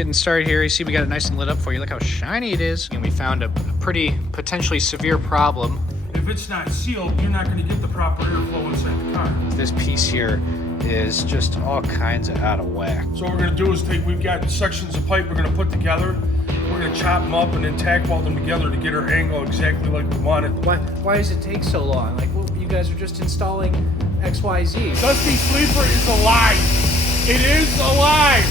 getting started here. You see we got it nice and lit up for you. Look how shiny it is. And we found a pretty potentially severe problem. If it's not sealed, you're not going to get the proper airflow inside the car. This piece here is just all kinds of out of whack. So what we're going to do is we've got sections of pipe we're going to put together. We're going to chop them up and then tack weld them together to get our angle exactly like we want it. Why does it take so long? Like, well, you guys are just installing XYZ. Dusty Sleeper is alive. It is alive.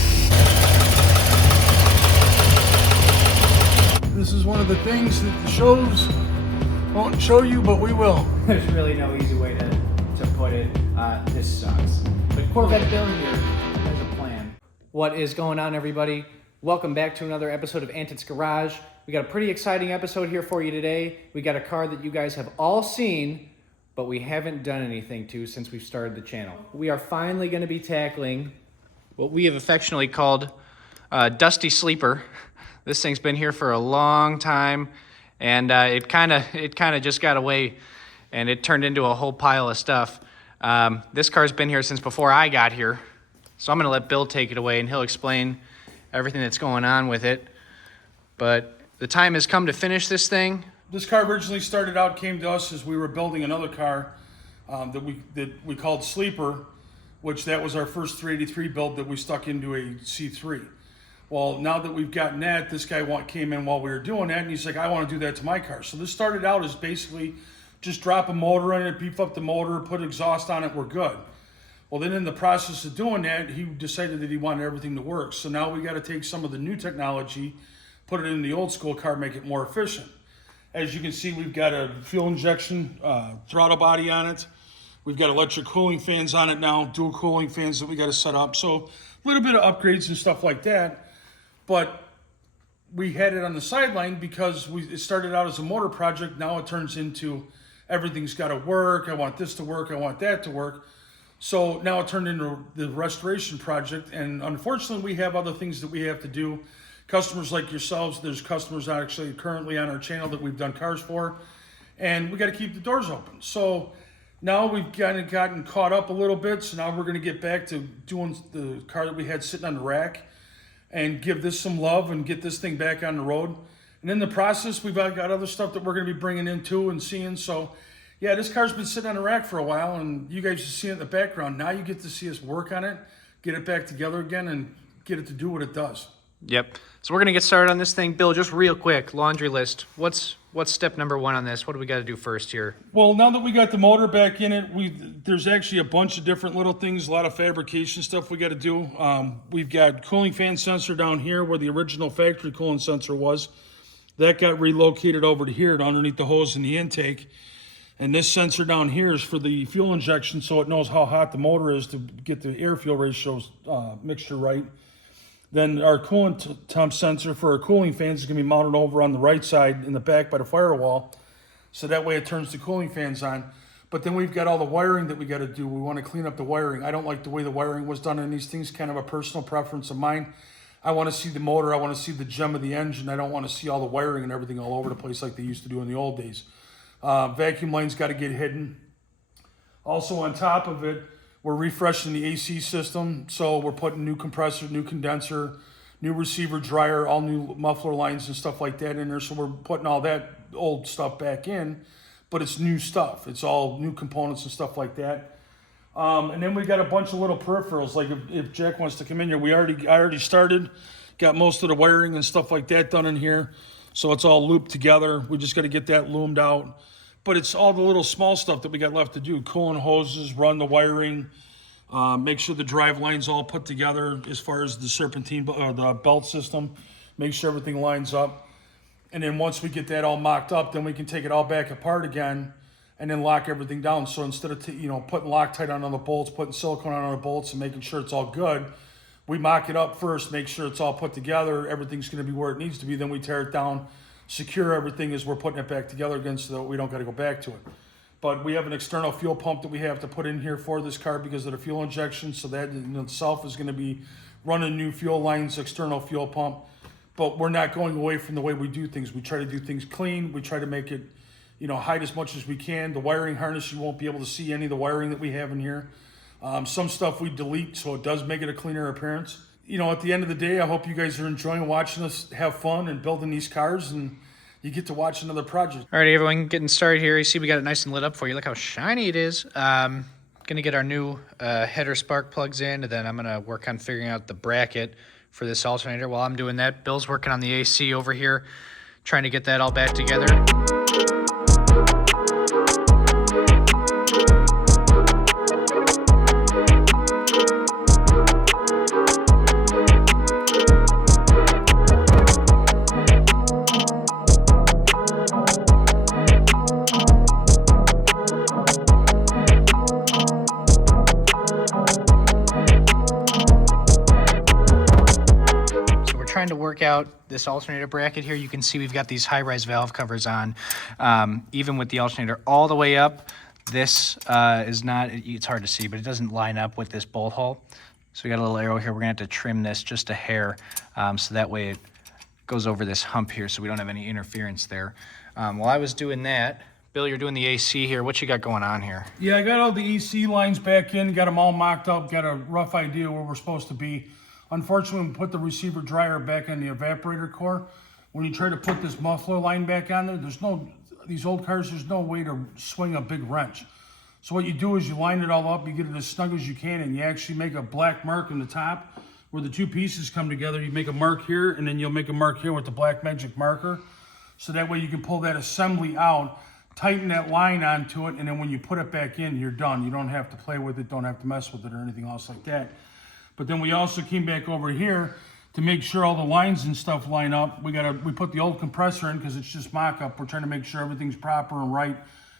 This is one of the things that the shows won't show you, but we will. There's really no easy way to put it. This sucks. But Corvette Bill here has a plan. What is going on, everybody? Welcome back to another episode of Antit's Garage. We got a pretty exciting episode here for you today. We got a car that you guys have all seen, but we haven't done anything to since we've started the channel. We are finally going to be tackling what we have affectionately called Dusty Sleeper. This thing's been here for a long time, and it kind of just got away, and it turned into a whole pile of stuff. This car's been here since before I got here, so I'm going to let Bill take it away, and he'll explain everything that's going on with it. But the time has come to finish this thing. This car originally came to us as we were building another car that we called Sleeper, which that was our first 383 build that we stuck into a C3. Well, now that we've gotten that, this guy came in while we were doing that, and he's like, I want to do that to my car. So this started out as basically just drop a motor in it, beef up the motor, put exhaust on it, we're good. Well, then in the process of doing that, he decided that he wanted everything to work. So now we got to take some of the new technology, put it in the old school car, make it more efficient. As you can see, we've got a fuel injection throttle body on it. We've got electric cooling fans on it now, dual cooling fans that we got to set up. So a little bit of upgrades and stuff like that. But we had it on the sideline because it started out as a motor project. Now it turns into everything's got to work. I want this to work. I want that to work. So now it turned into the restoration project. And unfortunately, we have other things that we have to do. Customers like yourselves, there's customers actually currently on our channel that we've done cars for. And we got to keep the doors open. So now we've kind of gotten caught up a little bit. So now we're going to get back to doing the car that we had sitting on the rack and give this some love and get this thing back on the road. And in the process, we've got other stuff that we're going to be bringing in too and seeing. So yeah, this car's been sitting on the rack for a while, and you guys just see it in the background. Now you get to see us work on it, get it back together again, and get it to do what it does. Yep. So we're going to get started on this thing. Bill, just real quick, laundry list. What's step number one on this? What do we got to do first here? Well, now that we got the motor back in it, there's actually a bunch of different little things, a lot of fabrication stuff we got to do. We've got cooling fan sensor down here where the original factory cooling sensor was. That got relocated over to here to underneath the hose in the intake. And this sensor down here is for the fuel injection, so it knows how hot the motor is to get the air-fuel ratio mixture right. Then our coolant temp sensor for our cooling fans is going to be mounted over on the right side in the back by the firewall. So that way it turns the cooling fans on. But then we've got all the wiring that we got to do. We want to clean up the wiring. I don't like the way the wiring was done in these things, kind of a personal preference of mine. I want to see the motor. I want to see the gem of the engine. I don't want to see all the wiring and everything all over the place like they used to do in the old days. Vacuum line's got to get hidden. Also on top of it, we're refreshing the AC system. So we're putting new compressor, new condenser, new receiver dryer, all new muffler lines and stuff like that in there. So we're putting all that old stuff back in, but it's new stuff. It's all new components and stuff like that. And then we got a bunch of little peripherals. Like if Jack wants to come in here, I already started, got most of the wiring and stuff like that done in here. So it's all looped together. We just got to get that loomed out. But it's all the little small stuff that we got left to do. Cooling hoses, run the wiring, make sure the drive line's all put together as far as the serpentine, the belt system, make sure everything lines up. And then once we get that all mocked up, then we can take it all back apart again and then lock everything down. So instead of putting Loctite on the bolts, putting silicone on the bolts and making sure it's all good, we mock it up first, make sure it's all put together, everything's going to be where it needs to be, then we tear it down, secure everything as we're putting it back together again so that we don't got to go back to it. But we have an external fuel pump that we have to put in here for this car because of the fuel injection, so that in itself is going to be running new fuel lines, external fuel pump. But we're not going away from the way we do things. We try to do things clean. We try to make it, hide as much as we can. The wiring harness, you won't be able to see any of the wiring that we have in here. Some stuff we delete, so it does make it a cleaner appearance. you know, at the end of the day, I hope you guys are enjoying watching us have fun and building these cars, and you get to watch another project. All right, everyone, getting started here. You see we got it nice and lit up for you. Look how shiny it is. Gonna get our new header spark plugs in, and then I'm gonna work on figuring out the bracket for this alternator. While I'm doing that, Bill's working on the AC over here, trying to get that all back together. Trying to work out this alternator bracket here. You can see we've got these high-rise valve covers on, even with the alternator all the way up. This is not, it's hard to see, but it doesn't line up with this bolt hole. So we got a little arrow here. We're gonna have to trim this just a hair, so that way it goes over this hump here so we don't have any interference there. While I was doing that, Bill, you're doing the AC here. What you got going on here? Yeah, I got all the AC lines back in, got them all mocked up, got a rough idea where we're supposed to be. Unfortunately, when we put the receiver dryer back on the evaporator core, when you try to put this muffler line back on there, these old cars, there's no way to swing a big wrench. So what you do is you line it all up, you get it as snug as you can, and you actually make a black mark in the top where the two pieces come together. You make a mark here, and then you'll make a mark here with the black magic marker. So that way you can pull that assembly out, tighten that line onto it, and then when you put it back in, you're done. You don't have to play with it, don't have to mess with it or anything else like that. But then we also came back over here to make sure all the lines and stuff line up. We put the old compressor in because it's just mock-up. We're trying to make sure everything's proper and right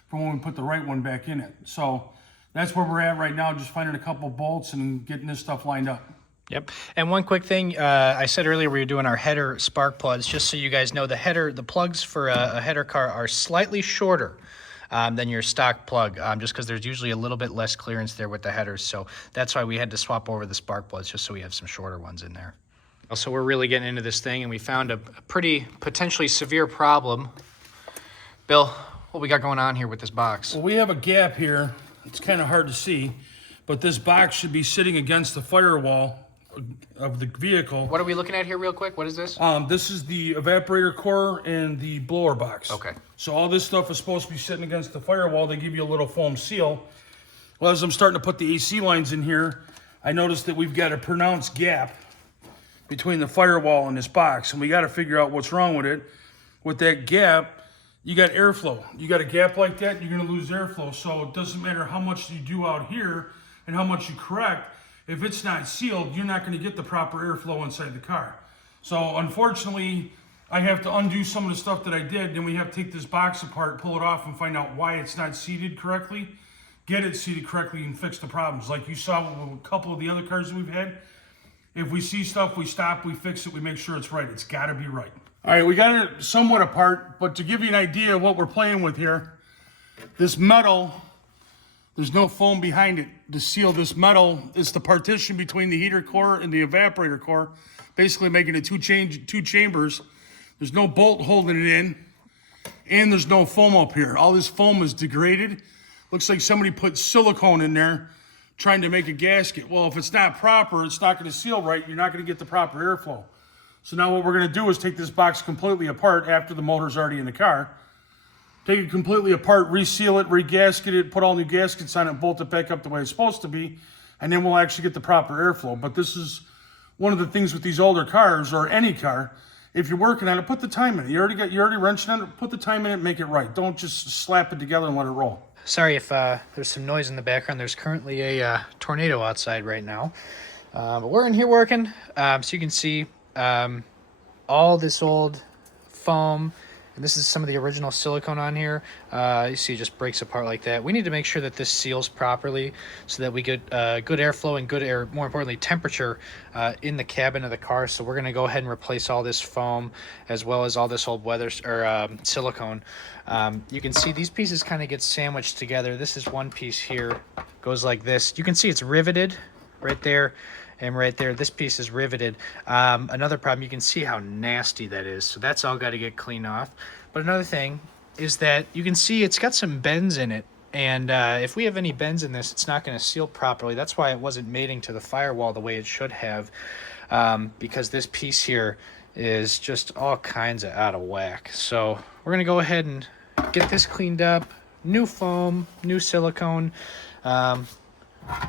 for when we put the right one back in it. So that's where we're at right now, just finding a couple bolts and getting this stuff lined up. Yep. And one quick thing, I said earlier we were doing our header spark plugs. Just so you guys know, the plugs for a header car are slightly shorter than your stock plug, just because there's usually a little bit less clearance there with the headers. So that's why we had to swap over the spark plugs, just so we have some shorter ones in there. So we're really getting into this thing, and we found a pretty potentially severe problem. Bill, what we got going on here with this box? Well, we have a gap here. It's kind of hard to see, but this box should be sitting against the firewall of the vehicle. What are we looking at here real quick? What is this? This is the evaporator core and the blower box. Okay. So all this stuff is supposed to be sitting against the firewall. They give you a little foam seal. Well, as I'm starting to put the AC lines in here, I noticed that we've got a pronounced gap between the firewall and this box, and we got to figure out what's wrong with it. With that gap, you got airflow. You got a gap like that, you're going to lose airflow. So it doesn't matter how much you do out here and how much you correct. If it's not sealed, you're not going to get the proper airflow inside the car. So unfortunately, I have to undo some of the stuff that I did. Then we have to take this box apart, pull it off, and find out why it's not seated correctly, get it seated correctly, and fix the problems. Like you saw with a couple of the other cars that we've had. If we see stuff, we stop, we fix it, we make sure it's right. It's got to be right. All right, we got it somewhat apart, but to give you an idea of what we're playing with here, this metal, there's no foam behind it to seal this metal. It's the partition between the heater core and the evaporator core, basically making it two chambers. There's no bolt holding it in, and there's no foam up here. All this foam is degraded. Looks like somebody put silicone in there trying to make a gasket. Well, if it's not proper, it's not going to seal right. You're not going to get the proper airflow. So now what we're going to do is take this box completely apart after the motor's already in the car. Take it completely apart, reseal it, regasket it, put all new gaskets on it, bolt it back up the way it's supposed to be, and then we'll actually get the proper airflow. But this is one of the things with these older cars, or any car. If you're working on it, put the time in it. You're already wrenching on it, put the time in it, make it right. Don't just slap it together and let it roll. Sorry if there's some noise in the background. There's currently a tornado outside right now. But we're in here working. So you can see all this old foam. And this is some of the original silicone on here. You see it just breaks apart like that. We need to make sure that this seals properly so that we get good airflow and good air, more importantly, temperature in the cabin of the car. So we're gonna go ahead and replace all this foam as well as all this old silicone. You can see these pieces kind of get sandwiched together. This is one piece here, goes like this. You can see it's riveted right there. And right there, this piece is riveted. Another problem, you can see how nasty that is. So that's all got to get cleaned off. But another thing is that you can see it's got some bends in it. And if we have any bends in this, it's not going to seal properly. That's why it wasn't mating to the firewall the way it should have. because this piece here is just all kinds of out of whack. So we're gonna go ahead and get this cleaned up. New foam, new silicone.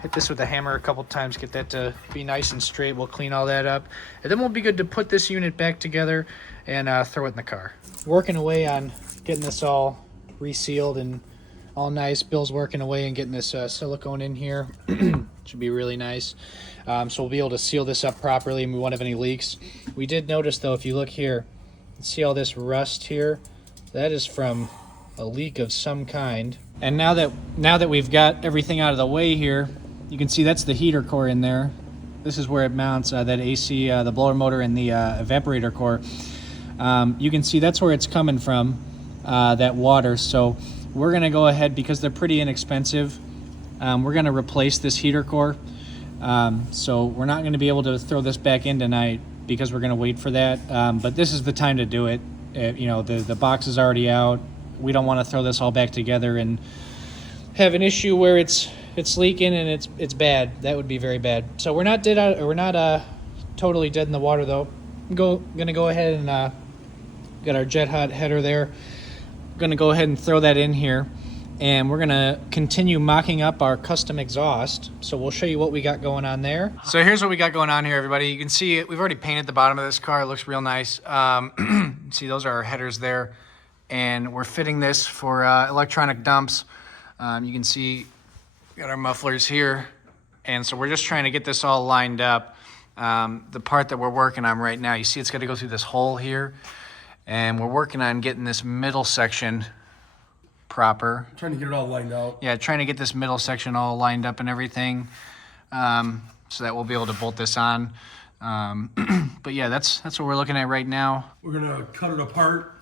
Hit this with a hammer a couple times, get that to be nice and straight. We'll clean all that up, and then we'll be good to put this unit back together and throw it in the car. Working away on getting this all resealed and all nice. Bill's working away and getting this silicone in here. Should be really nice. So we'll be able to seal this up properly and we won't have any leaks. We did notice though, if you look here, see all this rust here? That is from a leak of some kind. And now that we've got everything out of the way here, you can see that's the heater core in there. This is where it mounts that AC, the blower motor and the evaporator core. You can see that's where it's coming from, that water. So we're gonna go ahead, because they're pretty inexpensive, we're gonna replace this heater core. So we're not gonna be able to throw this back in tonight because we're gonna wait for that. But this is the time to do it. You know, the box is already out. We don't want to throw this all back together and have an issue where it's leaking and it's bad. That would be very bad. So we're not totally dead in the water though. Gonna go ahead and got our jet hot header there. Gonna go ahead and throw that in here, and we're gonna continue mocking up our custom exhaust. So we'll show you what we got going on there. So here's what we got going on here, everybody. You can see it. We've already painted the bottom of this car. It looks real nice. See, those are our headers there. And we're fitting this for electronic dumps. You can see we got our mufflers here. And so we're just trying to get this all lined up. The part that we're working on right now, you see it's got to go through this hole here. And we're working on getting this middle section proper. Trying to get it all lined out. Yeah, trying to get this middle section all lined up and everything. So that we'll be able to bolt this on. But yeah, that's what we're looking at right now. We're gonna cut it apart.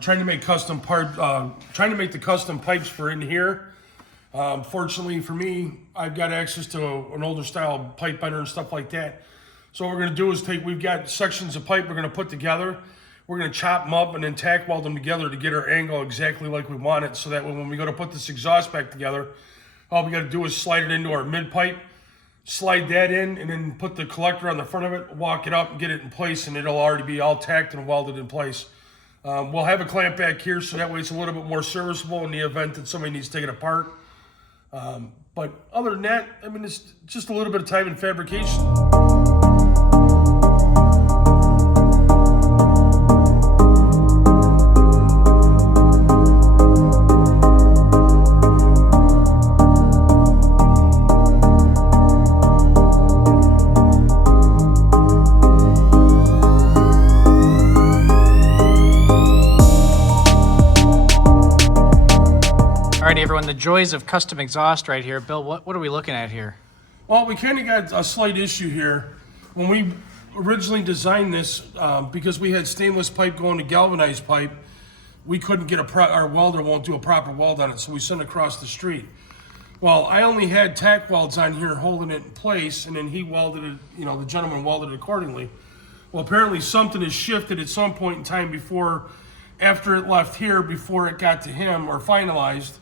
Trying to make the custom pipes for in here. Fortunately for me, I've got access to an older style pipe bender and stuff like that. So what we're gonna do is we've got sections of pipe we're gonna put together. We're gonna chop them up and then tack weld them together to get our angle exactly like we want it, so that when we go to put this exhaust back together, all we gotta do is slide it into our mid pipe, slide that in, and then put the collector on the front of it, walk it up and get it in place, and it'll already be all tacked and welded in place. We'll have a clamp back here, so that way it's a little bit more serviceable in the event that somebody needs to take it apart. But other than that, I mean, it's just a little bit of time in fabrication. Alrighty, everyone, the joys of custom exhaust right here. Bill, what are we looking at here? Well, we kind of got a slight issue here. When we originally designed this, because we had stainless pipe going to galvanized pipe, we couldn't get our welder won't do a proper weld on it, so we sent it across the street. Well, I only had tack welds on here holding it in place, and then he welded it, the gentleman welded it accordingly. Well, apparently something has shifted at some point in time after it left here, before it got to him or finalized.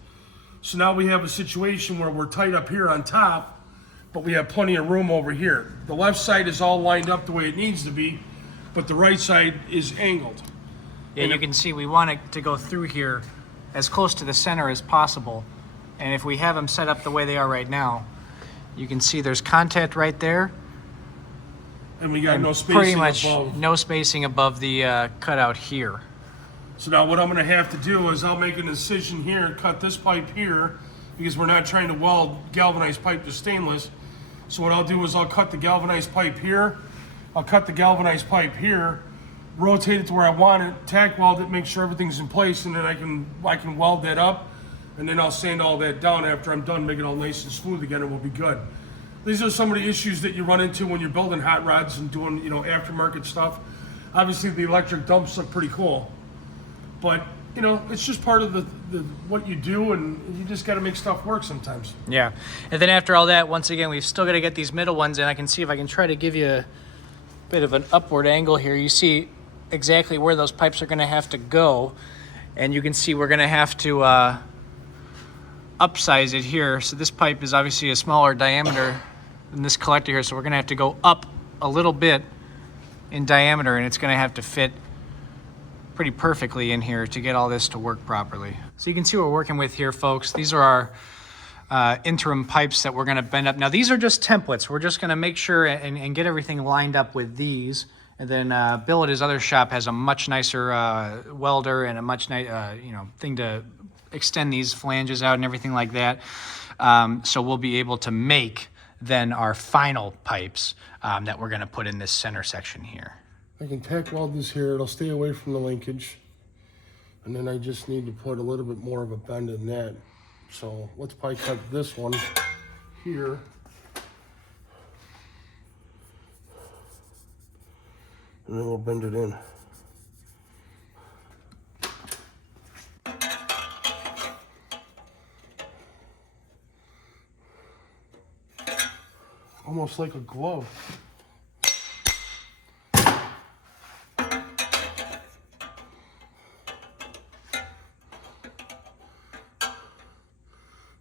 So now we have a situation where we're tight up here on top, but we have plenty of room over here. The left side is all lined up the way it needs to be, but the right side is angled. Yeah, you can see we want it to go through here as close to the center as possible. And if we have them set up the way they are right now, you can see there's contact right there. And we got no spacing pretty much above. No spacing above the cutout here. So now what I'm gonna have to do is I'll make an incision here and cut this pipe here, because we're not trying to weld galvanized pipe to stainless. So what I'll do is I'll cut the galvanized pipe here, I'll cut the galvanized pipe here, rotate it to where I want it, tack weld it, make sure everything's in place, and then I can weld that up, and then I'll sand all that down after I'm done, make it all nice and smooth again, and we'll be good. These are some of the issues that you run into when you're building hot rods and doing aftermarket stuff. Obviously the electric dumps look pretty cool. But, it's just part of the what you do, and you just got to make stuff work sometimes. Yeah. And then after all that, once again, we've still got to get these middle ones in. I can see if I can try to give you a bit of an upward angle here. You see exactly where those pipes are going to have to go. And you can see we're going to have to upsize it here. So this pipe is obviously a smaller diameter than this collector here. So we're going to have to go up a little bit in diameter, and it's going to have to fit pretty perfectly in here to get all this to work properly. So you can see what we're working with here, folks. These are our interim pipes that we're going to bend up. Now these are just templates. We're just going to make sure and get everything lined up with these. And then Bill at his other shop has a much nicer welder and a much thing to extend these flanges out and everything like that. So we'll be able to make then our final pipes that we're going to put in this center section here. I can tack weld this here, it'll stay away from the linkage. And then I just need to put a little bit more of a bend in that. So let's probably cut this one here. And then we'll bend it in. Almost like a glove.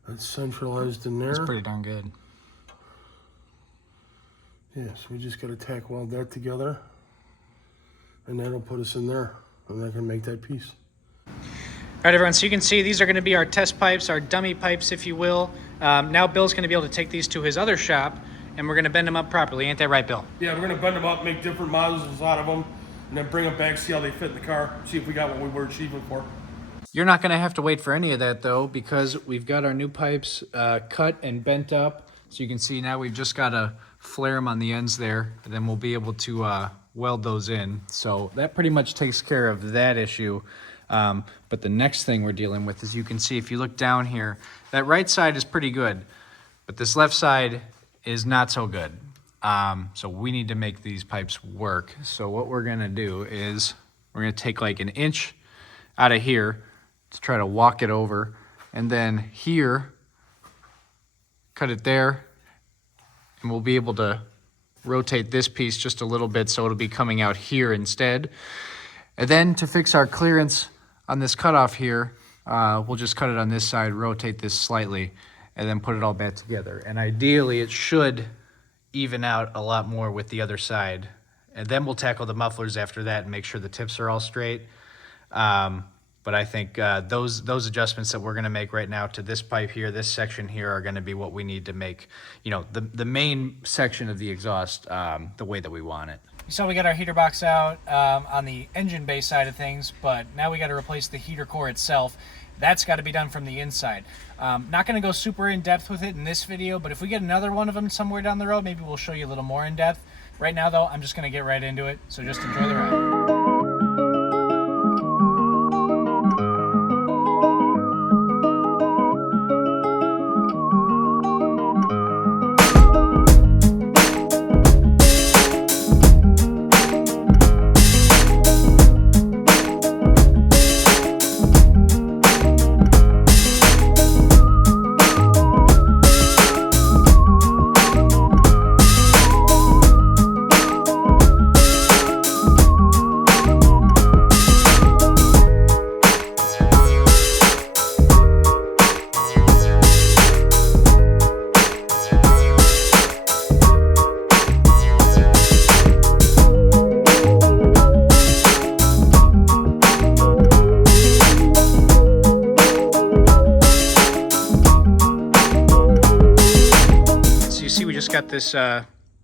That's centralized in there. That's pretty darn good. Yeah, so we just got to tack weld that together. And that'll put us in there. And I can make that piece. All right, everyone, so you can see these are going to be our test pipes, our dummy pipes, if you will. Now Bill's going to be able to take these to his other shop, and we're going to bend them up properly. Ain't that right, Bill? Yeah, we're going to bend them up, make different models out of them, and then bring them back, see how they fit in the car, see if we got what we were achieving for. You're not going to have to wait for any of that, though, because we've got our new pipes cut and bent up. So you can see now we've just got to flare them on the ends there, and then we'll be able to weld those in. So that pretty much takes care of that issue. But the next thing we're dealing with is, you can see if you look down here, that right side is pretty good, but this left side is not so good. So we need to make these pipes work. So what we're going to do is we're going to take like an inch out of here to try to walk it over, and then here, cut it there, and we'll be able to rotate this piece just a little bit so it'll be coming out here instead. And then to fix our clearance on this cutoff here, we'll just cut it on this side, rotate this slightly, and then put it all back together. And ideally it should even out a lot more with the other side. And then we'll tackle the mufflers after that and make sure the tips are all straight. But I think those adjustments that we're going to make right now to this pipe here, this section here, are going to be what we need to make, you know, the main section of the exhaust the way that we want it. So we got our heater box out on the engine bay side of things, but now we got to replace the heater core itself. That's got to be done from the inside. Not going to go super in depth with it in this video, but if we get another one of them somewhere down the road, maybe we'll show you a little more in depth. Right now though, I'm just going to get right into it, so just enjoy the ride. Got this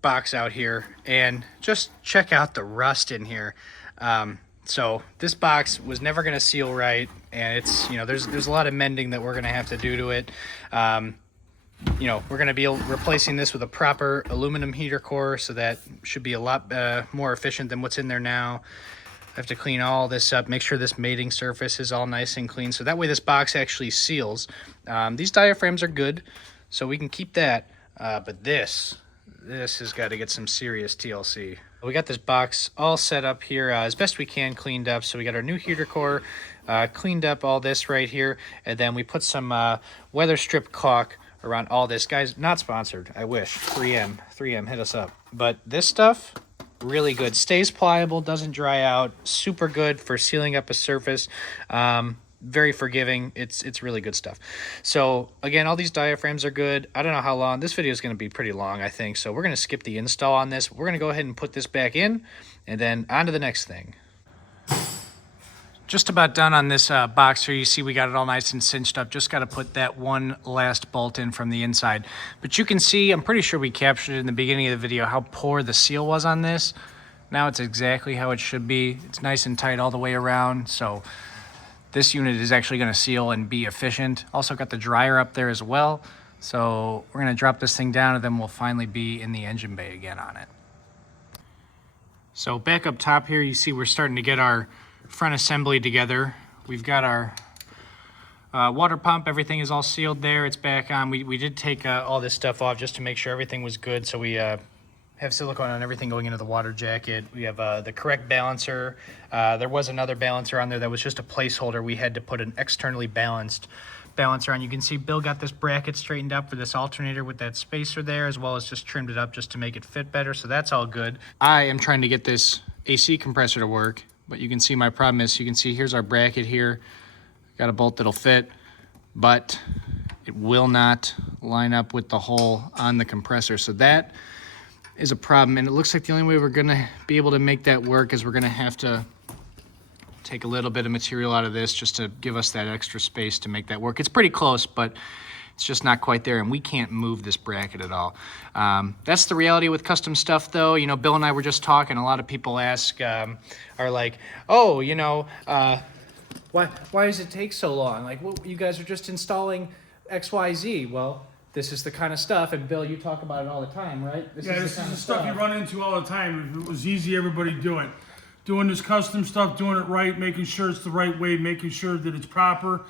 box out here, and just check out the rust in here. So this box was never going to seal right, and it's, you know, there's a lot of mending that we're going to have to do to it. You know, we're going to be replacing this with a proper aluminum heater core, so that should be a lot more efficient than what's in there now. I have to clean all this up, make sure this mating surface is all nice and clean, so that way this box actually seals. These diaphragms are good, so we can keep that. But this has got to get some serious TLC. We got this box all set up here as best we can, cleaned up. So we got our new heater core, cleaned up all this right here, and then we put some weather strip caulk around all this. Guys, not sponsored, I wish. 3M, hit us up. But this stuff, really good. Stays pliable, doesn't dry out, super good for sealing up a surface. very forgiving. It's really good stuff. So again, all these diaphragms are good. I don't know how long this video is going to be. Pretty long, I think. So we're going to skip the install on this. We're going to go ahead and put this back in, and then on to the next thing. Just about done on this box here. You see we got it all nice and cinched up. Just got to put that one last bolt in from the inside. But you can see, I'm pretty sure we captured it in the beginning of the video, how poor the seal was on this. Now it's exactly how it should be. It's nice and tight all the way around. So this unit is actually going to seal and be efficient. Also got the dryer up there as well. So we're going to drop this thing down, and then we'll finally be in the engine bay again on it. So back up top here, you see we're starting to get our front assembly together. We've got our water pump. Everything is all sealed there. It's back on. We did take all this stuff off just to make sure everything was good. So we have silicone on everything going into the water jacket. We have the correct balancer. There was another balancer on there that was just a placeholder. We had to put an externally balanced balancer on. You can see Bill got this bracket straightened up for this alternator with that spacer there, as well as just trimmed it up just to make it fit better. So that's all good. I am trying to get this AC compressor to work. But you can see my problem is, you can see here's our bracket here. Got a bolt that'll fit, but it will not line up with the hole on the compressor. So that is a problem. And it looks like the only way we're gonna be able to make that work is we're gonna have to take a little bit of material out of this just to give us that extra space to make that work. It's pretty close, but it's just not quite there, and we can't move this bracket at all. That's the reality with custom stuff, though. You know, Bill and I were just talking. A lot of people ask, are like, oh, you know, why does it take so long? Like, well, you guys are just installing XYZ. Well, this is the kind of stuff, and Bill, you talk about it all the time, right? This is the stuff you run into all the time. If it was easy, everybody'd do it. Doing this custom stuff, doing it right, making sure it's the right way, making sure that it's proper.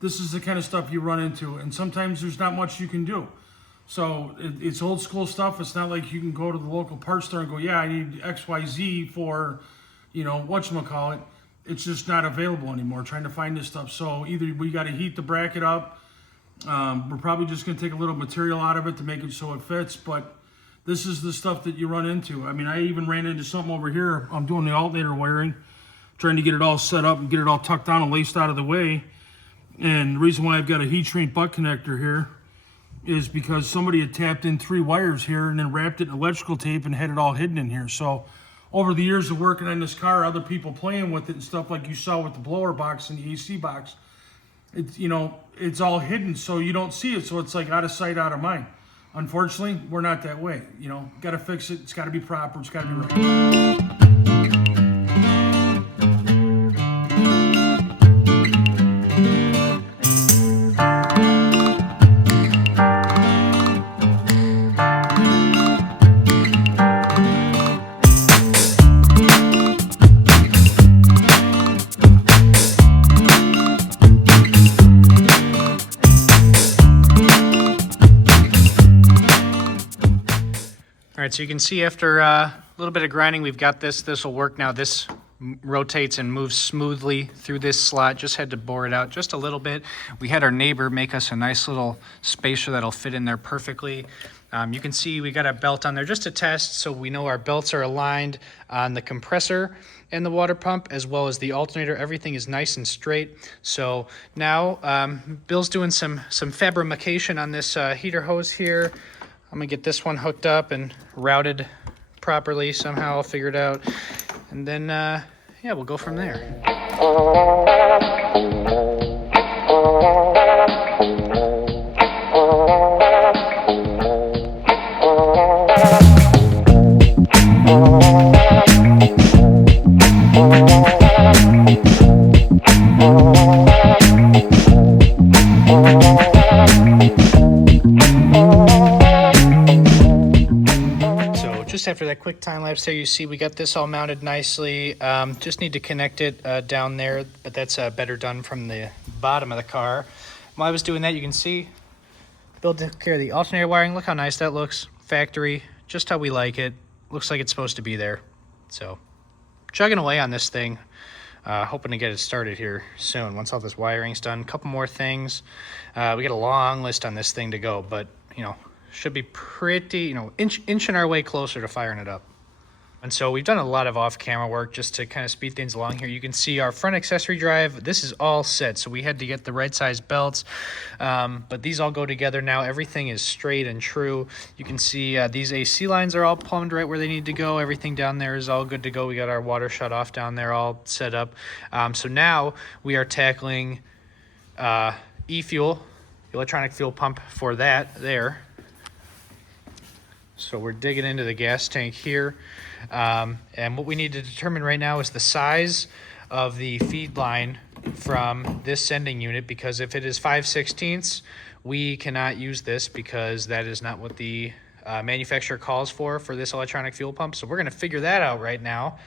This is the kind of stuff you run into, and sometimes there's not much you can do. So it's old school stuff. It's not like you can go to the local parts store and go, yeah, I need XYZ for, you know, whatchamacallit. It's just not available anymore, trying to find this stuff. So either we got to heat the bracket up. We're probably just going to take a little material out of it to make it so it fits, but this is the stuff that you run into. I mean, I even ran into something over here. I'm doing the alternator wiring, trying to get it all set up and get it all tucked down and laced out of the way. And the reason why I've got a heat shrink butt connector here is because somebody had tapped in 3 wires here and then wrapped it in electrical tape and had it all hidden in here. So over the years of working on this car, other people playing with it and stuff like you saw with the blower box and the AC box, it's, you know, it's all hidden so you don't see it. So it's like out of sight, out of mind. Unfortunately, we're not that way. You know, got to fix it. It's got to be proper. It's got to be right. All right, so you can see after a little bit of grinding, we've got this. This will work now. This rotates and moves smoothly through this slot. Just had to bore it out just a little bit. We had our neighbor make us a nice little spacer that'll fit in there perfectly. You can see we got a belt on there just to test, so we know our belts are aligned on the compressor and the water pump, as well as the alternator. Everything is nice and straight. So now Bill's doing some fabrication on this heater hose here. I'm gonna get this one hooked up and routed properly somehow. I'll figure it out, and then yeah, we'll go from there. After that quick time lapse there, you see we got this all mounted nicely. Just need to connect it down there, but that's better done from the bottom of the car. While I was doing that, you can see Bill took care of the alternator wiring. Look how nice that looks. Factory, just how we like it. Looks like it's supposed to be there. So chugging away on this thing, hoping to get it started here soon once all this wiring's done. A couple more things. We got a long list on this thing to go, but you know, should be pretty, you know, inching our way closer to firing it up. And so we've done a lot of off-camera work just to kind of speed things along here. You can see our front accessory drive. This is all set, so we had to get the right size belts, but these all go together now. Everything is straight and true. You can see these AC lines are all plumbed right where they need to go. Everything down there is all good to go. We got our water shut off down there all set up. So now we are tackling e-fuel, electronic fuel pump for that there. So we're digging into the gas tank here. And what we need to determine right now is the size of the feed line from this sending unit, because if it is 5/16, we cannot use this because that is not what the manufacturer calls for this electronic fuel pump. So we're going to figure that out right now,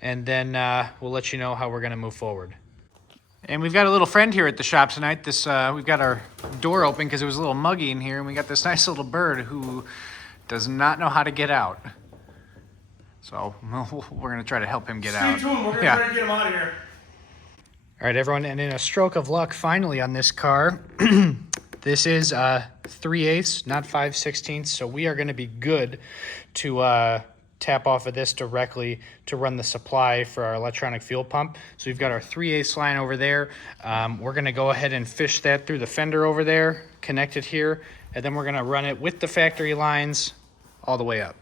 and then we'll let you know how we're going to move forward. And we've got a little friend here at the shop tonight. We've got our door open because it was a little muggy in here, and we got this nice little bird who does not know how to get out. So we're going to try to help him get out. Stay tuned. We're going to try to get him out of here. All right, everyone. And in a stroke of luck, finally on this car, this is 3/8, not 5/16. So we are going to be good to tap off of this directly to run the supply for our electronic fuel pump. So we've got our 3/8 line over there. We're going to go ahead and fish that through the fender over there, connect it here, and then we're going to run it with the factory lines all the way up.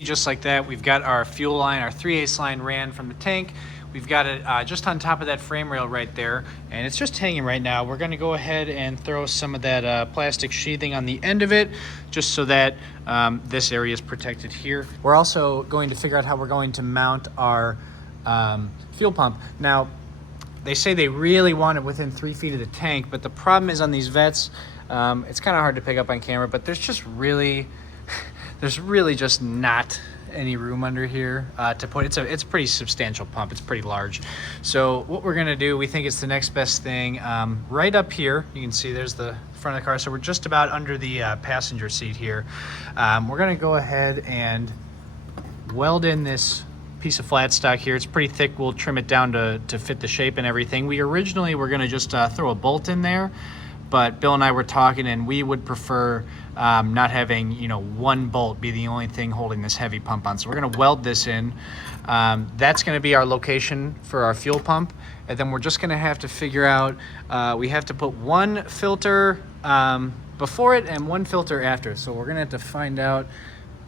Just like that, we've got our fuel line, our 3/8 line ran from the tank. We've got it just on top of that frame rail right there, and it's just hanging right now. We're going to go ahead and throw some of that plastic sheathing on the end of it, just so that this area is protected here. We're also going to figure out how we're going to mount our fuel pump. Now, they say they really want it within 3 feet of the tank, but the problem is on these Vettes, it's kind of hard to pick up on camera, but there's really just not any room under here to put. It's a pretty substantial pump. It's pretty large. So what we're gonna do, we think it's the next best thing. Right up here, you can see there's the front of the car. So we're just about under the passenger seat here. We're gonna go ahead and weld in this piece of flat stock here. It's pretty thick. We'll trim it down to fit the shape and everything. We originally were gonna just throw a bolt in there, but Bill and I were talking, and we would prefer not having, one bolt be the only thing holding this heavy pump on. So we're going to weld this in. That's going to be our location for our fuel pump. And then we're just going to have to figure out, we have to put one filter before it and one filter after. So we're going to have to find out.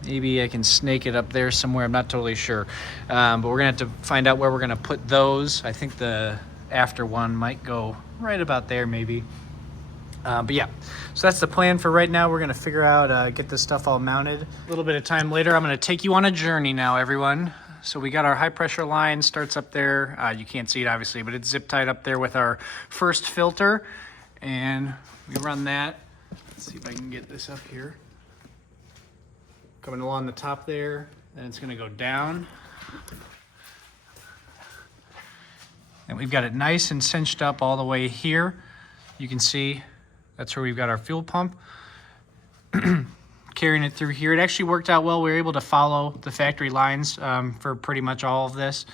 Maybe I can snake it up there somewhere. I'm not totally sure. But we're going to have to find out where we're going to put those. I think the after one might go right about there maybe. But yeah, so that's the plan for right now. We're going to figure out, get this stuff all mounted. A little bit of time later, I'm going to take you on a journey now, everyone. So we got our high pressure line, starts up there. You can't see it obviously, but it's zip tied up there with our first filter. And we run that. Let's see if I can get this up here. Coming along the top there, then it's going to go down. And we've got it nice and cinched up all the way here. You can see that's where we've got our fuel pump. Carrying it through here. It actually worked out well. We were able to follow the factory lines for pretty much all of this.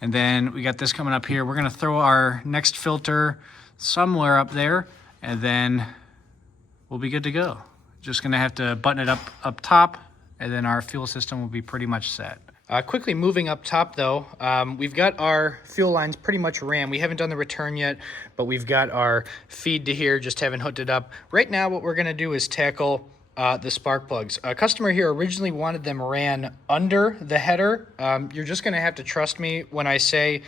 And then we got this coming up here. We're going to throw our next filter somewhere up there, and then we'll be good to go. Just going to have to button it up top, and then our fuel system will be pretty much set. Quickly moving up top though, we've got our fuel lines pretty much ran. We haven't done the return yet, but we've got our feed to here, just haven't hooked it up. Right now what we're gonna do is tackle the spark plugs. A customer here originally wanted them ran under the header. You're just gonna have to trust me when I say,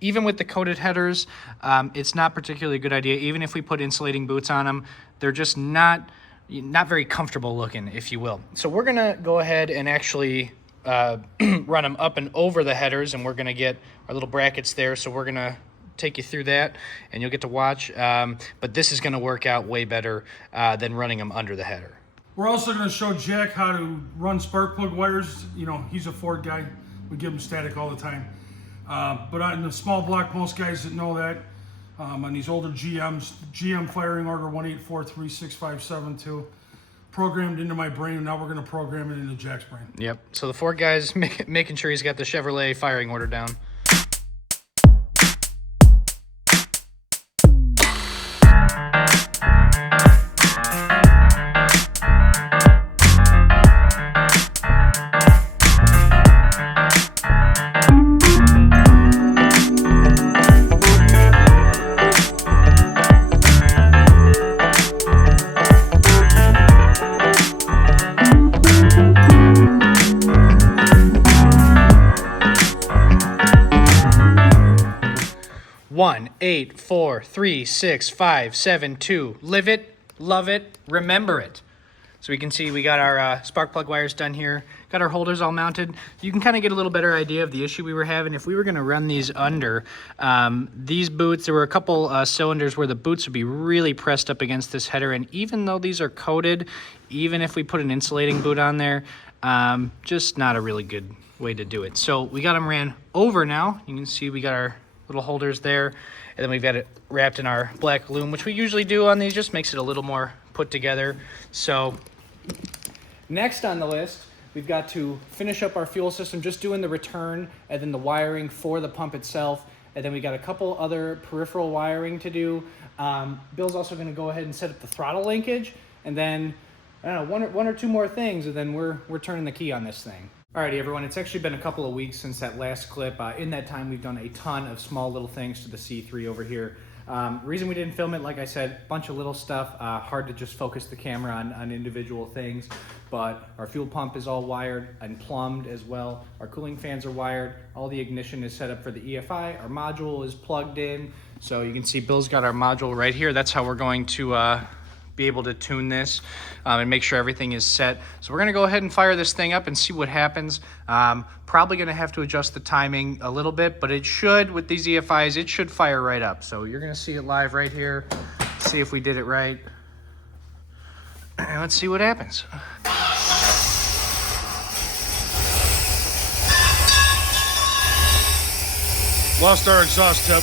even with the coated headers, it's not particularly a good idea. Even if we put insulating boots on them, they're just not very comfortable looking, if you will. So we're gonna go ahead and actually run them up and over the headers, and we're going to get our little brackets there. So we're going to take you through that, and you'll get to watch. But this is going to work out way better than running them under the header. We're also going to show Jack how to run spark plug wires. He's a Ford guy. We give him static all the time. But on the small block, most guys that know that, on these older GMs, GM firing order 184365572. Programmed into my brain, and now we're going to program it into Jack's brain. Yep. So the Ford guy's making sure he's got the Chevrolet firing order down. 1, 8, 4, 3, 6, 5, 7, 2. Live it, love it, remember it. So we can see we got our spark plug wires done here. Got our holders all mounted. You can kind of get a little better idea of the issue we were having. If we were going to run these under, these boots, there were a couple cylinders where the boots would be really pressed up against this header. And even though these are coated, even if we put an insulating boot on there, just not a really good way to do it. So we got them ran over now. You can see we got our little holders there. And then we've got it wrapped in our black loom, which we usually do on these, just makes it a little more put together. So next on the list, we've got to finish up our fuel system, just doing the return and then the wiring for the pump itself. And then we got a couple other peripheral wiring to do. Bill's also going to go ahead and set up the throttle linkage. And then, I don't know, one or two more things, and then we're turning the key on this thing. Alrighty, everyone, it's actually been a couple of weeks since that last clip. In that time, we've done a ton of small little things to the C3 over here. Reason we didn't film it, like I said, bunch of little stuff, hard to just focus the camera on individual things, but our fuel pump is all wired and plumbed as well. Our cooling fans are wired. All the ignition is set up for the EFI. Our module is plugged in. So you can see Bill's got our module right here. That's how we're going to be able to tune this and make sure everything is set. So we're gonna go ahead and fire this thing up and see what happens. Probably gonna have to adjust the timing a little bit, but it should, with these EFIs, it should fire right up. So you're gonna see it live right here. See if we did it right. And let's see what happens. Lost our exhaust tip.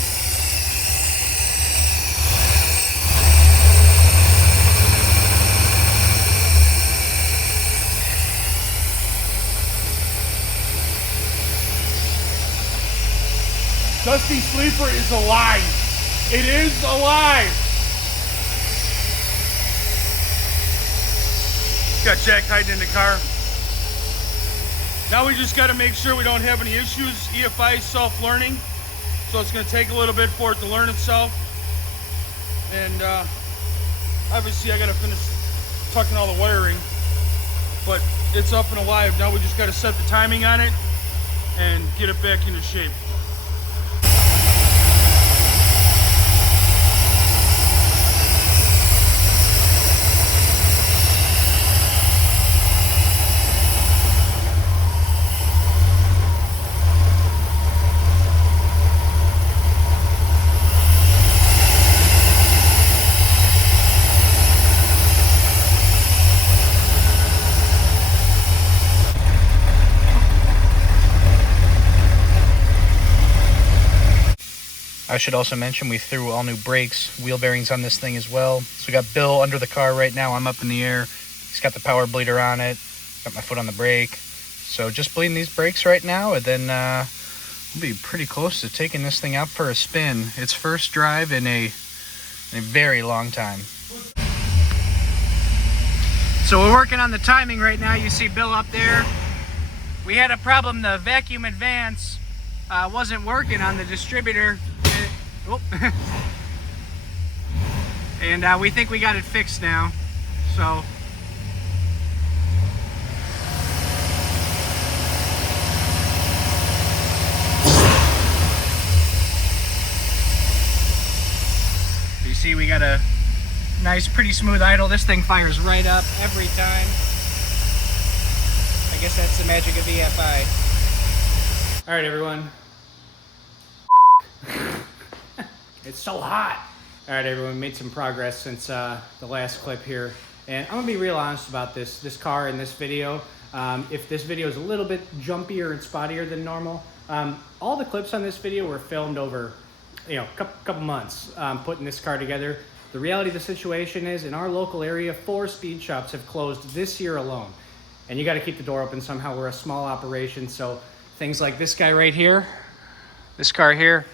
Dusty Sleeper is alive. It is alive. Got Jack hiding in the car. Now we just got to make sure we don't have any issues. EFI is self-learning, so it's going to take a little bit for it to learn itself. And obviously I got to finish tucking all the wiring, but it's up and alive. Now we just got to set the timing on it and get it back into shape. I should also mention we threw all new brakes, wheel bearings on this thing as well. So we got Bill under the car right now. I'm up in the air. He's got the power bleeder on it. Got my foot on the brake. So just bleeding these brakes right now, and then we'll be pretty close to taking this thing out for a spin. It's first drive in a very long time. So we're working on the timing right now. You see Bill up there. We had a problem. The vacuum advance wasn't working on the distributor. And we think we got it fixed now. So you see we got a nice, pretty smooth idle. This thing fires right up every time. I guess that's the magic of EFI. All right, everyone. It's so hot. All right, everyone, we made some progress since the last clip here. And I'm gonna be real honest about this car in this video. If this video is a little bit jumpier and spottier than normal, all the clips on this video were filmed over, a couple months putting this car together. The reality of the situation is, in our local area, 4 speed shops have closed this year alone. And you gotta keep the door open somehow. We're a small operation, so things like this guy right here, this car here,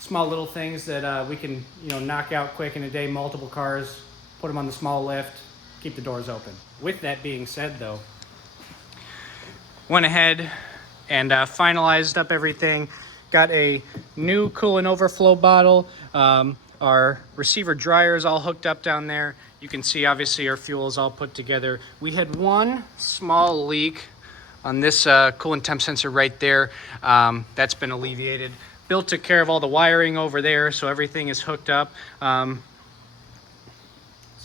small little things that we can, knock out quick in a day, multiple cars, put them on the small lift, keep the doors open. With that being said, though, went ahead and finalized up everything. Got a new coolant overflow bottle. Our receiver dryer is all hooked up down there. You can see, obviously, our fuel is all put together. We had one small leak on this coolant temp sensor right there. That's been alleviated. Bill took care of all the wiring over there, so everything is hooked up. So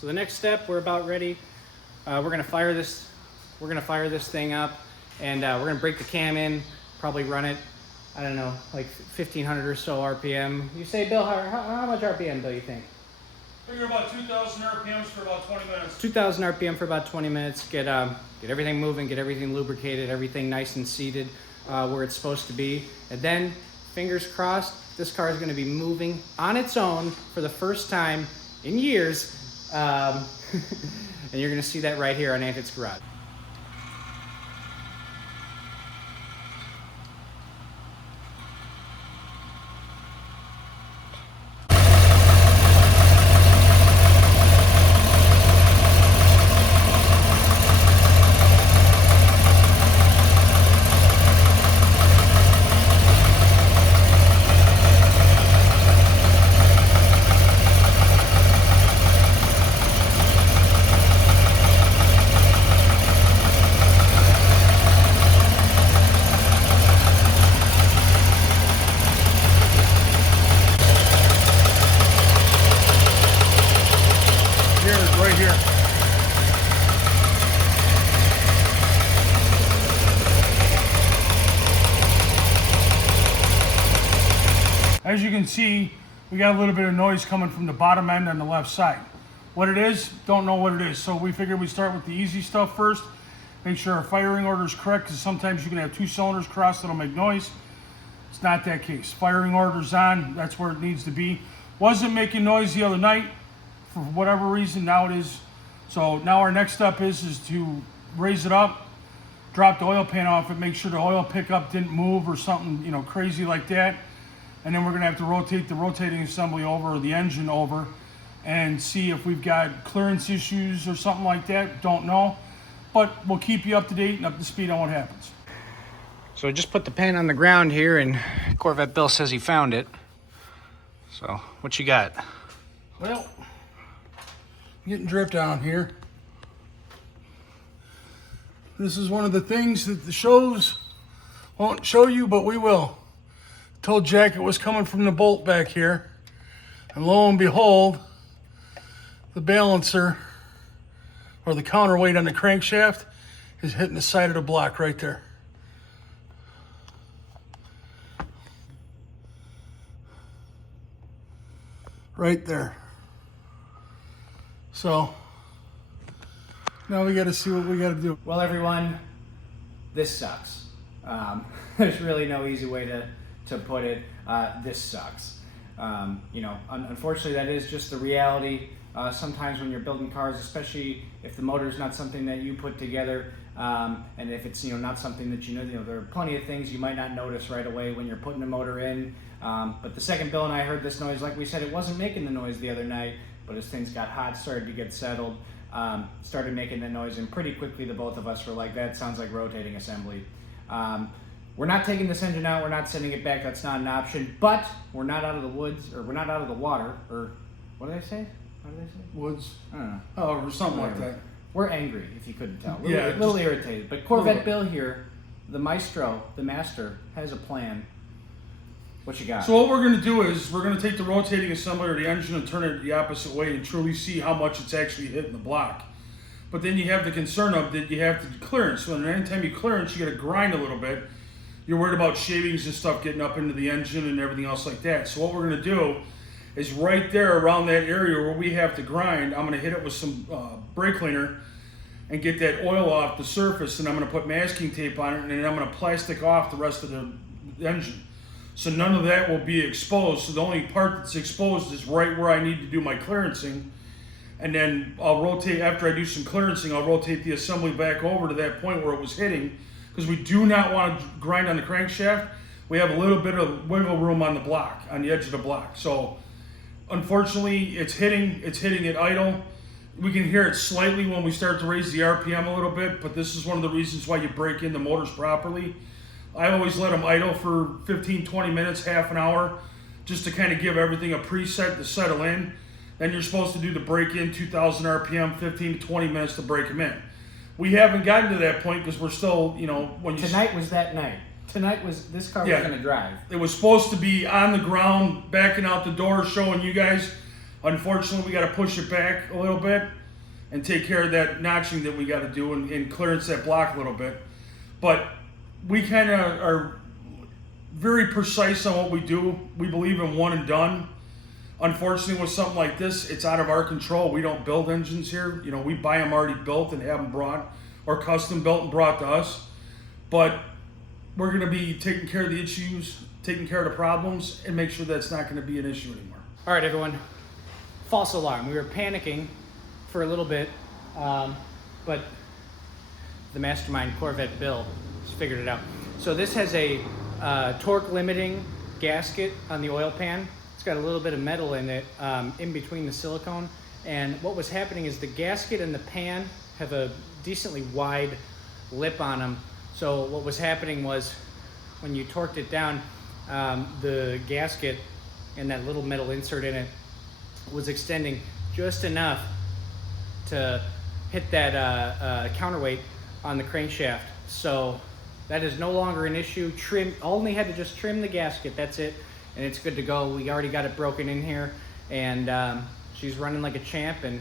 the next step, we're about ready. We're gonna fire this thing up, and we're gonna break the cam in, probably run it, I don't know, like 1,500 or so RPM. You say, Bill, how much RPM, Bill, you think? Figure about 2,000 RPMs for about 20 minutes. 2,000 RPM for about 20 minutes. Get everything moving, get everything lubricated, everything nice and seated where it's supposed to be. And then, fingers crossed, this car is going to be moving on its own for the first time in years. And you're going to see that right here on Antit's Garage. Right here. As you can see, we got a little bit of noise coming from the bottom end on the left side. What it is, don't know what it is. So we figured we'd start with the easy stuff first. Make sure our firing order is correct, because sometimes you can have two cylinders crossed that'll make noise. It's not that case. Firing order's on, that's where it needs to be. Wasn't making noise the other night for whatever reason, now it is. So now our next step is to raise it up, drop the oil pan off it, make sure the oil pickup didn't move or something, you know, crazy like that. And then we're gonna have to rotate the rotating assembly over, or the engine over, and see if we've got clearance issues or something like that. Don't know, but we'll keep you up to date and up to speed on what happens. So I just put the pan on the ground here, and Corvette Bill says he found it. So what you got? Well, getting drift down here. This is one of the things that the shows won't show you, but we will. Told Jack it was coming from the bolt back here, and lo and behold, the balancer, or the counterweight on the crankshaft, is hitting the side of the block right there. Right there. So now we got to see what we got to do. Well, everyone, this sucks. There's really no easy way to put it. This sucks. You know, unfortunately, that is just the reality. Sometimes when you're building cars, especially if the motor is not something that you put together, and if it's, you know, not something that you know, there are plenty of things you might not notice right away when you're putting the motor in. But the second Bill and I heard this noise, like we said, it wasn't making the noise the other night, but as things got hot, started to get settled, started making the noise, and pretty quickly the both of us were like, that sounds like rotating assembly. We're not taking this engine out, we're not sending it back, that's not an option, but we're not out of the woods, or we're not out of the water, or what did I say? What did I say? Woods. I don't know. Oh, or something like that. We're angry, if you couldn't tell. We're Yeah, a little just- irritated. But Corvette Bill here, the maestro, the master, has a plan. What you got? So what we're going to do is we're going to take the rotating assembly or the engine and turn it the opposite way and truly see how much it's actually hitting the block. But then you have the concern of that you have to clearance. So anytime you clearance, you got to grind a little bit. You're worried about shavings and stuff getting up into the engine and everything else like that. So what we're going to do is right there around that area where we have to grind, I'm going to hit it with some brake cleaner and get that oil off the surface, and I'm going to put masking tape on it, and then I'm going to plastic off the rest of the engine. So none of that will be exposed. So the only part that's exposed is right where I need to do my clearancing. And then I'll rotate, after I do some clearancing, I'll rotate the assembly back over to that point where it was hitting, because we do not want to grind on the crankshaft. We have a little bit of wiggle room on the block, on the edge of the block. So unfortunately, it's hitting it idle. We can hear it slightly when we start to raise the RPM a little bit, but this is one of the reasons why you break in the motors properly. I always let them idle for 15, 20 minutes, half an hour, just to kind of give everything a preset to settle in. Then you're supposed to do the break in, 2,000 RPM, 15 to 20 minutes to break them in. We haven't gotten to that point because we're still, you know, when you... Tonight was that night. Tonight this car was Yeah. going to drive. It was supposed to be on the ground, backing out the door, showing you guys. Unfortunately, we got to push it back a little bit and take care of that notching that we got to do and clearance that block a little bit. But we kind of are very precise on what we do. We believe in one and done. Unfortunately, with something like this, it's out of our control. We don't build engines here. You know, we buy them already built and have them brought, or custom built and brought to us. But we're going to be taking care of the issues, taking care of the problems, and make sure that's not going to be an issue anymore. All right, everyone. False alarm. We were panicking for a little bit, but the mastermind Corvette Bill has figured it out. So this has a torque limiting gasket on the oil pan. It's got a little bit of metal in it in between the silicone. And what was happening is the gasket and the pan have a decently wide lip on them. So what was happening was when you torqued it down, the gasket and that little metal insert in it was extending just enough to hit that counterweight on the crankshaft. So that is no longer an issue. Only had to just trim the gasket, that's it, and it's good to go. We already got it broken in here, and she's running like a champ, and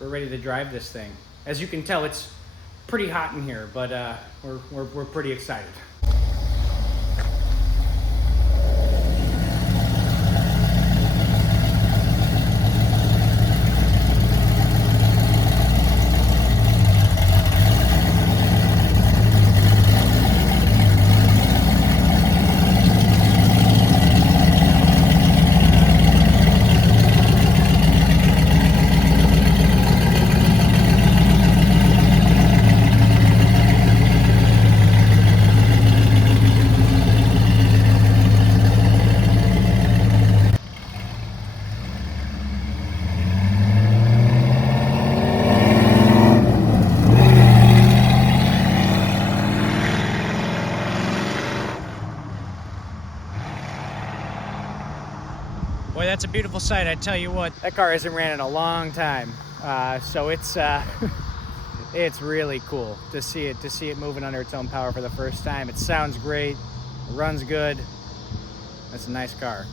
we're ready to drive this thing. As you can tell, it's pretty hot in here, but we're pretty excited. Boy, that's a beautiful sight, I tell you what. That car hasn't ran in a long time, so it's it's really cool to see it moving under its own power for the first time. It sounds great, it runs good. That's a nice car.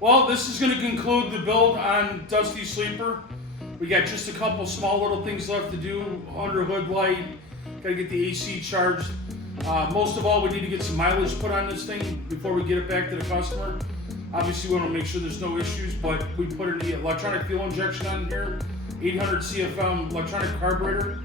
Well, this is going to conclude the build on Dusty Sleeper. We got just a couple small little things left to do. Under hood light, got to get the AC charged. Most of all, we need to get some mileage put on this thing before we get it back to the customer. Obviously, we want to make sure there's no issues, but we put the electronic fuel injection on here, 800 CFM electronic carburetor.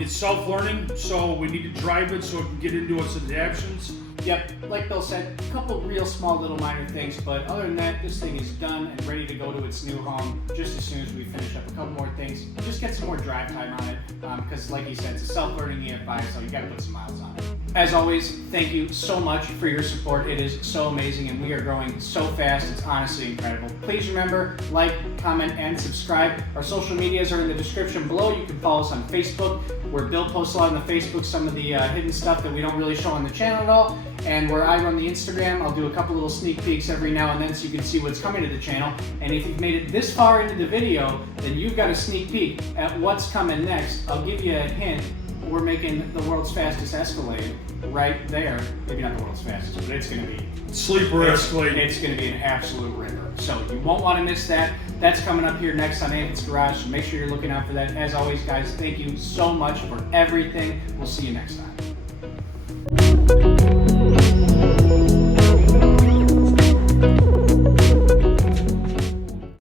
It's self-learning, so we need to drive it so it can get into its adaptions. Yep, like Bill said, a couple real small little minor things, but other than that, this thing is done and ready to go to its new home just as soon as we finish up a couple more things. Just get some more drive time on it, because like he said, it's a self-learning EFI, so you gotta put some miles on it. As always, thank you so much for your support. It is so amazing and we are growing so fast, it's honestly incredible. Please remember, like, comment, and subscribe. Our social medias are in the description below. You can follow us on Facebook, where Bill posts a lot on the Facebook, some of the hidden stuff that we don't really show on the channel at all. And where I run the Instagram, I'll do a couple little sneak peeks every now and then so you can see what's coming to the channel. And if you've made it this far into the video, then you've got a sneak peek at what's coming next. I'll give you a hint. We're making the world's fastest Escalade right there. Maybe not the world's fastest, but it's going to be Sleeper Escalade. It's going to be an absolute ripper. So you won't want to miss that. That's coming up here next on Ant's Garage. So make sure you're looking out for that. As always, guys, thank you so much for everything. We'll see you next time.